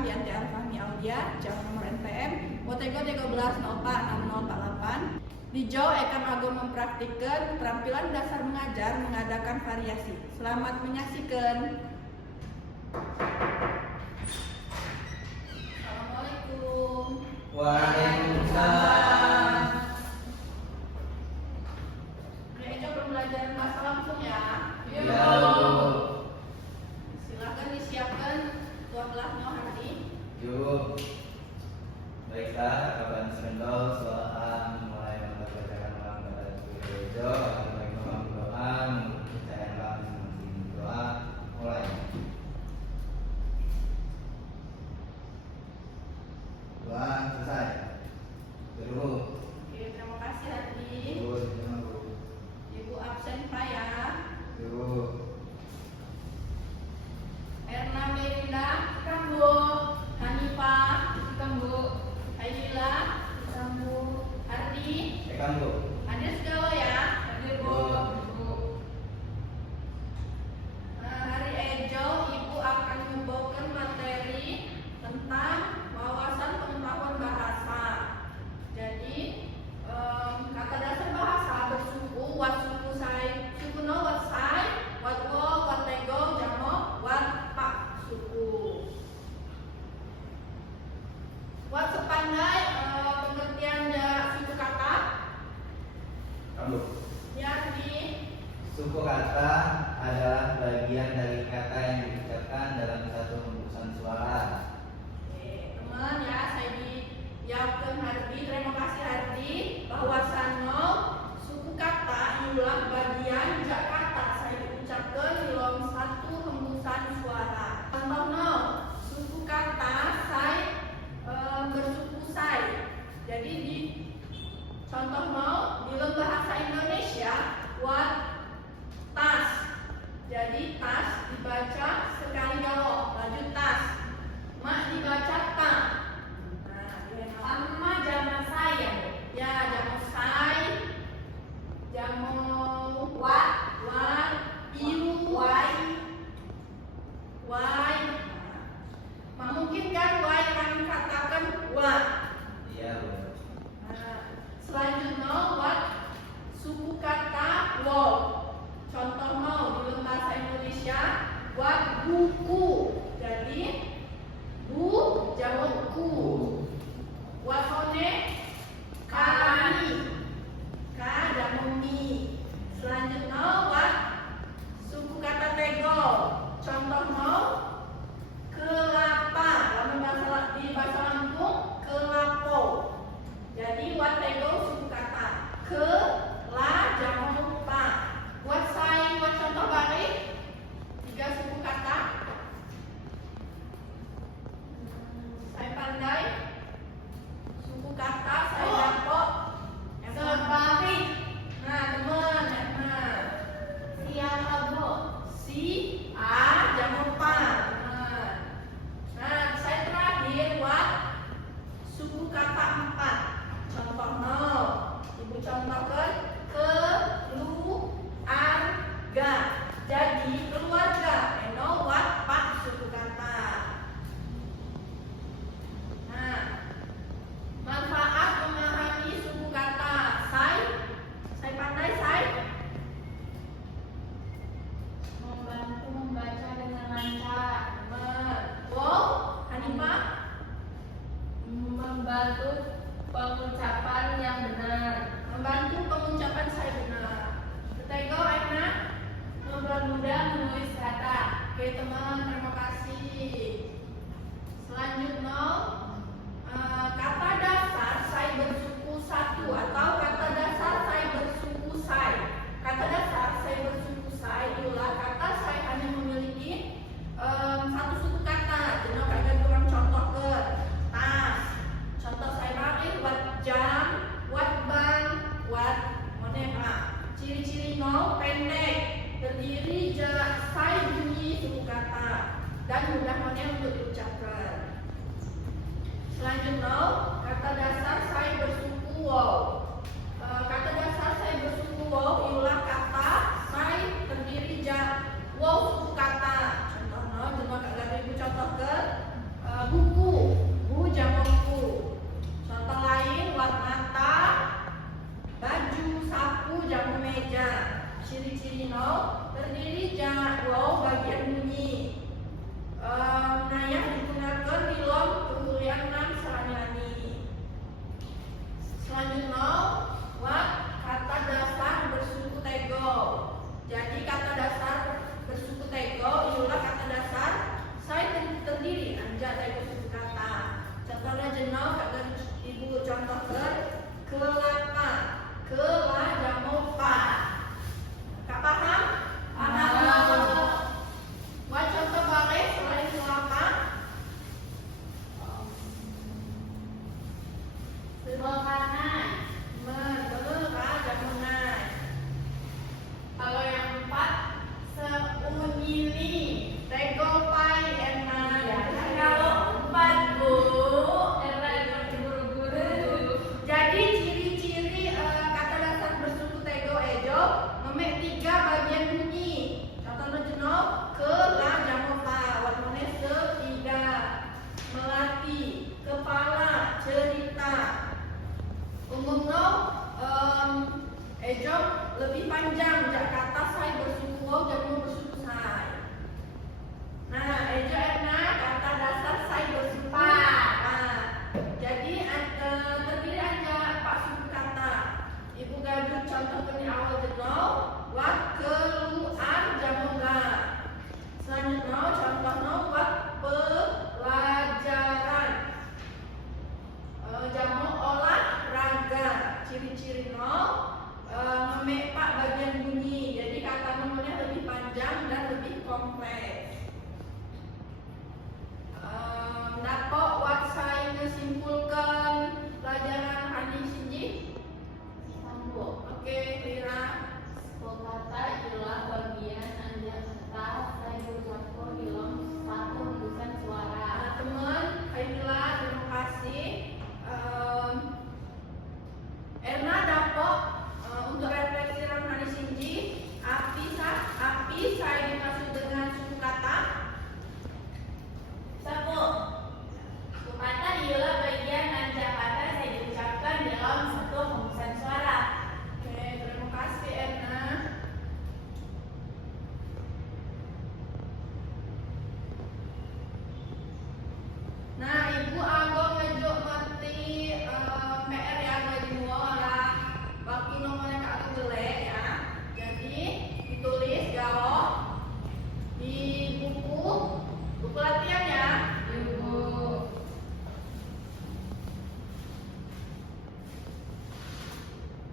Farhan Dianti Alfahmi Aulia, Jawa nomor NPM, Motego 13046048. Di Jawa akan Agung mempraktikkan keterampilan dasar mengajar mengadakan variasi. Selamat menyaksikan. Assalamualaikum. Waalaikumsalam. Ini pembelajaran bahasa langsung ya. Ya, Bu. Silakan disiapkan tuan-tuannya hari. Yuk. Baiklah, kawan serendol soal mulai membacakan ulang pada gereja atau bagi ulang doa, kepercayaan kami mengirim doa mulai. Doa selesai. Dulu. Oke, terima kasih Ardi. Bu. Ibu absen Pak ya. Yuk. Erna Melinda, Kambu. Hanifah, Kambu. Aidila, Kambu. Ardi, Kamu. hadir segala ya. Hadir Bu. Hari Ejo, Ibu akan membawakan materi tentang wawasan pengetahuan bahasa. Jadi kata dasar bahasa bersuku, wat suku sai, suku no wat sai, wat wo, wat tego, jamo, wat pak suku. Wat sepandai pengertian suku kata. Kamu. Ya di Suku kata adalah bagian dari kata yang diucapkan dalam satu hembusan suara. teman ya, saya dijawabkan Hardi. Terima kasih Hardi. Bahwasannya suku kata ialah bagian jak kata saya diucapkan dalam satu hembusan suara. Contohnya suku kata saya bersuku saya. Jadi di contohnya di dalam bahasa Indonesia wat tas. Jadi tas dibaca sekali galau, baju tas. Mak dibaca tak. Sama jaman saya. Ya, jamu saya. Jamu wat, iu, wai. Mungkin kan wai kami katakan wat. Iya, Bu. Selanjutnya wat suku kata wow. Contoh mau di dalam bahasa Indonesia wat buku. Jadi bu jamu ku. Wat one kami. Ka jamu mi. Selanjutnya wat suku kata tego. Contoh mau kelapa. Dalam bahasa di bahasa Lampung kelapo. Jadi wat tego suku kata ke la jamu pa. Wat sai, wat contoh balik 3 suku kata. Saya pandai suku kata saya dapat sebalik. Nah teman, siapa bu? Si a jamu pa. Nah saya terakhir wat suku kata 4. Contoh no, ibu contohkan keluarga. Jadi keluarga, eno wat pak suku kata. Nah, manfaat memahami suku kata. Saya pandai membantu membaca dengan lancar. Wow, Hanifah membantu pengucapan yang benar. membantu pengucapan saya benar. Ketego Aina mempermudah menulis kata. Oke teman, terima kasih. Selanjutnya kata dasar saya bersuku satu atau kata dasar saya bersuku saya. Kata dasar saya bersuku saya ialah kata saya hanya memiliki satu suku kata. Jadi kagak kurang contoh ke tas. Contoh saya pakai buat jam, buat bank, buat moneta. Ciri-ciri no pendek, terdiri saya bunyi suku kata dan mudah untuk diucapkan. Selanjutnya kata dasar saya bersuku wow. Kata dasar saya bersuku wow ialah kata saya terdiri wow suku kata. Contohnya cuma kagak ibu contoh ke buku. saku jamu meja. Ciri-ciri no terdiri dari wow bagian bunyi. Nah yang digunakan di lom penggurian nan sarani. Selanjutnya wak kata dasar bersuku tego. Jadi kata dasar bersuku tego ialah kata dasar saya terdiri anjak tego suku kata. Contohnya jenau kata ibu contohkan kelapa, kela jamu pa. Kak paham? Paham. Buat contoh balik selain kelapa. Makanan. Mereka jamunan. Kalau yang 4, seunyili. Tegopai enak. Ya, kalau 4 Bu, Era buru-buru. Jadi ciri-ciri kata dasar bersuku tego ejo memek 3 bagian bunyi. Contohnya jenok ke la jamu pa warnanya setiga melati kepala cerita. Umumnya ejo lebih panjang jak kata saya bersuku wow jamu bersuku saya. Nah ejo enak kata dasar saya bersuku pa. Nah, jadi terdiri aja 4 suku kata. Ibu gaduh contoh di awal jenok wak keluar jamu ga. Selanjutnya contohnya wak pelajaran. Jamu olahraga. Ciri-ciri no memek 4 bagian bunyi. Jadi kata nomornya lebih panjang dan lebih kompleks. Dapat wak saya menyimpulkan pelajaran hari ini. Sambung. Oke, Lira. Kata ialah bagian anjak kata saya berucapkan dalam satu hembusan suara. Teman, Aidila, terima kasih. Erna dapat untuk refleksi hari ini. Api saya dimaksud dengan suku kata. Sambung. Kata ialah bagian anjak kata saya diucapkan dalam satu hembusan suara. Oke, terima kasih Erna. Nah, Ibu Anggo ngejuk mati PR ya bagi muara. Baki nomornya Kak Aku gelek ya. Jadi ditulis galau di buku latihan ya. Ibu.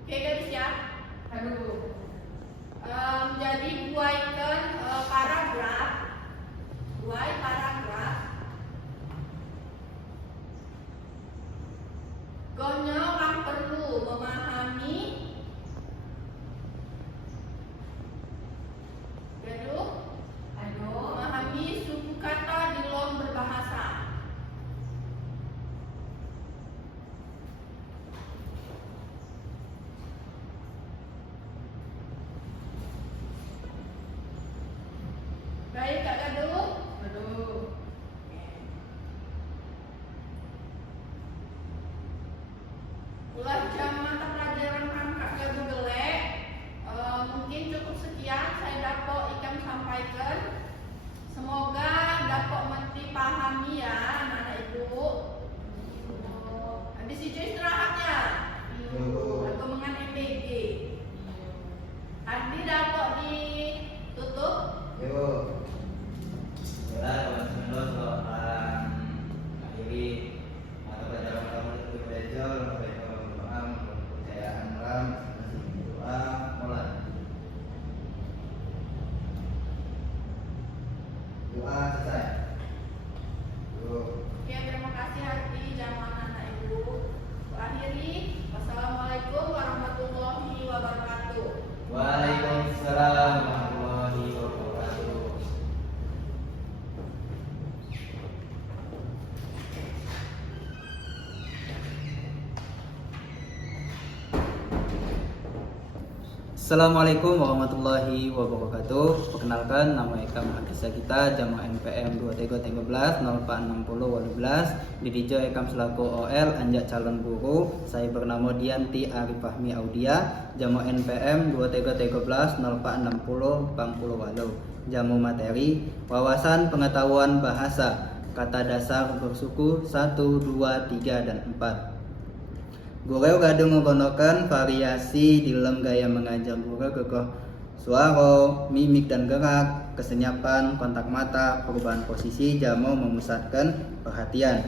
Oke guys ya. Aduh. Jadi buatkan paragraf. Buat paragraf. Gonyo orang perlu memahami memahami suku kata di dalam berbahasa. Baik Kak Gaduh. Aduh. Ulah jam mata pelajaran Kak Gaduh gelek. Mungkin cukup sekian saya dapat ikan sampaikan. Semoga dapat mengerti pahami ya anak ibu. Habis itu istirahatnya. Atau mengan MBG. Tadi dapat ditutup. Yuk. Ya, teman-teman selamat akhiri mata pelajaran kamu itu belajar sampai ke doa kepercayaan ram doa mulai. Doa selesai. Yuk. Oke, terima kasih hati jamaah anak ibu. Akhiri, wassalamualaikum warahmatullahi wabarakatuh. Waalaikumsalam warahmatullahi wabarakatuh. Assalamualaikum warahmatullahi wabarakatuh. Perkenalkan, nama Eka Mahakisah kita Jamaah NPM 2313 0460 Didijo Ekam selaku OL anjak calon guru. Saya bernama Dianti Arifahmi Audia, Jamaah NPM 2313 0460 Bangpulu Walau. Jamu materi wawasan pengetahuan bahasa, kata dasar bersuku 1, 2, 3, dan 4. Guru kadang menggunakan variasi di dalam gaya mengajar. Guru kekoh suara, mimik dan gerak, kesenyapan, kontak mata, perubahan posisi, jamu memusatkan perhatian.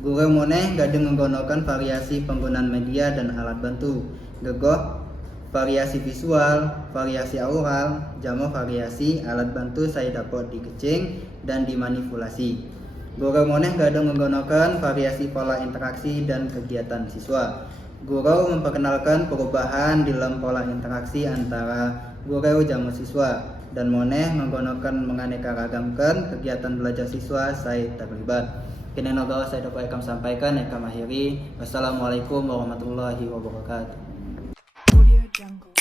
Guru moneh kadang menggunakan variasi penggunaan media dan alat bantu. Gegoh variasi visual, variasi aural, jamu variasi alat bantu saya dapat dikecing dan dimanipulasi. Guru moneh kadang menggunakan variasi pola interaksi dan kegiatan siswa. Guru memperkenalkan perubahan di dalam pola interaksi antara guru jamu siswa, dan moneh menggunakan menganeka-ragamkan kegiatan belajar siswa saya terlibat. Kini nogawa saya dapat sampaikan, Eka akhiri. Wassalamualaikum warahmatullahi wabarakatuh. Audio Jungle.